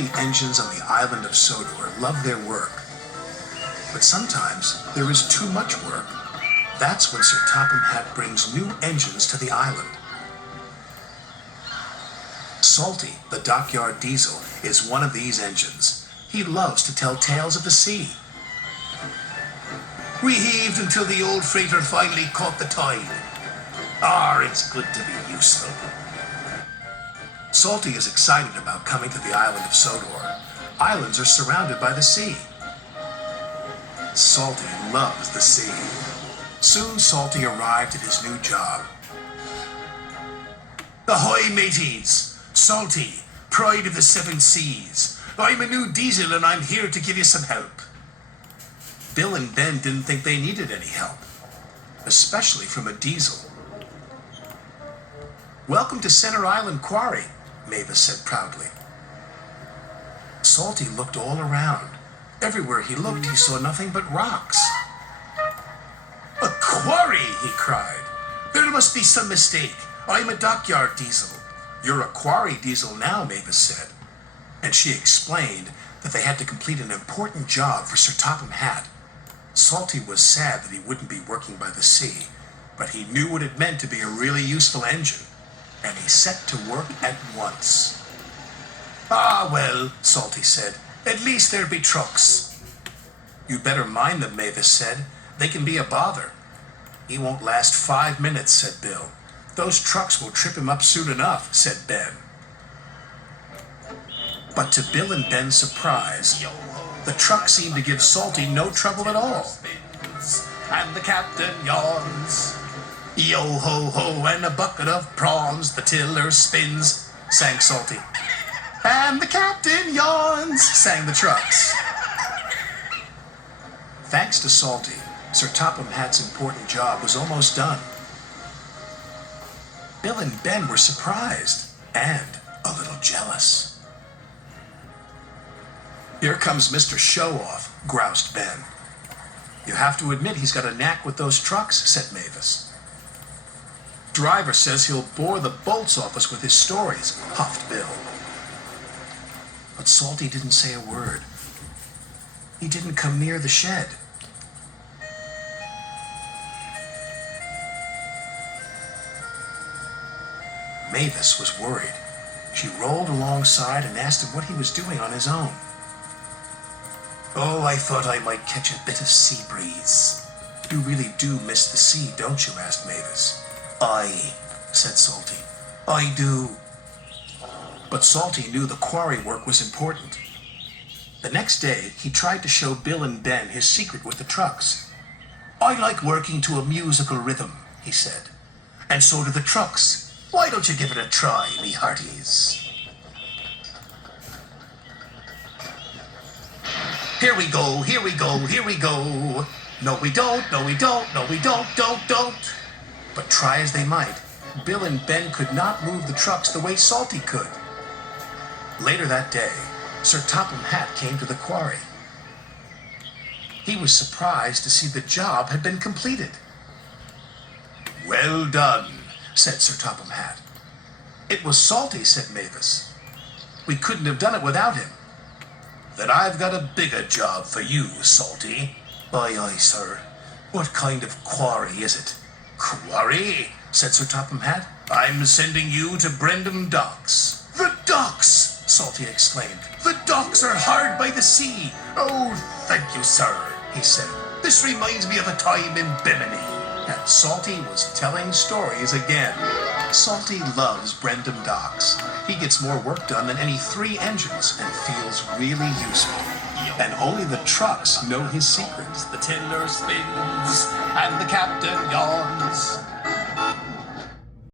the engines on the island of Sodor love their work. But sometimes there is too much work. That's when Sir Topham Hatt brings new engines to the island. Salty, the dockyard diesel, is one of these engines. He loves to tell tales of the sea. We heaved until the old freighter finally caught the tide. It's good to be useful. Salty is excited about coming to the island of Sodor. Islands are surrounded by the sea. Salty loves the sea. Soon Salty arrived at his new job. Ahoy, mateys! Salty, pride of the seven seas. I'm a new diesel and I'm here to give you some help. Bill and Ben didn't think they needed any help, especially from a diesel. Welcome to Center Island Quarry, Mavis said proudly. Salty looked all around. Everywhere he looked, he saw nothing but rocks. A quarry, he cried. There must be some mistake. I'm a dockyard diesel. You're a quarry diesel now, Mavis said. And she explained that they had to complete an important job for Sir Topham Hatt. Salty was sad that he wouldn't be working by the sea, but he knew what it meant to be a really useful engine, and he set to work at once. Well, Salty said, at least there'll be trucks. You better mind them, Mavis said. They can be a bother. He won't last 5 minutes, said Bill. Those trucks will trip him up soon enough, said Ben. But to Bill and Ben's surprise, the truck seemed to give Salty no trouble at all. And the captain yawns. Yo-ho-ho, and a bucket of prawns, the tiller spins, sang Salty. And the captain yawns, sang the trucks. Thanks to Salty, Sir Topham Hatt's important job was almost done. Bill and Ben were surprised and a little jealous. Here comes Mr. Show-Off, groused Ben. You have to admit he's got a knack with those trucks, said Mavis. Driver says he'll bore the bolts off us with his stories, huffed Bill. But Salty didn't say a word. He didn't come near the shed. Mavis was worried. She rolled alongside and asked him what he was doing on his own. I thought I might catch a bit of sea breeze. You really do miss the sea, don't you? Asked Mavis. Aye, said Salty. I do. But Salty knew the quarry work was important. The next day, he tried to show Bill and Ben his secret with the trucks. I like working to a musical rhythm, he said. And so do the trucks. Why don't you give it a try, me hearties? Here we go, here we go, here we go. No we don't, no we don't, no we don't. But try as they might, Bill and Ben could not move the trucks the way Salty could. Later that day, Sir Topham Hatt came to the quarry. He was surprised to see the job had been completed. Well done, said Sir Topham Hatt. It was Salty, said Mavis. We couldn't have done it without him. Then I've got a bigger job for you, Salty. Aye, aye, sir. What kind of quarry is it? Quarry, said Sir Topham Hatt. I'm sending you to Brendam Docks. The docks, Salty exclaimed. The docks are hard by the sea. Oh, thank you, sir, he said. This reminds me of a time in Bimini. And Salty was telling stories again. Salty loves Brendam Docks. He gets more work done than any 3 engines and feels really useful. And only the trucks know his secrets. The tiller spins and the captain yawns.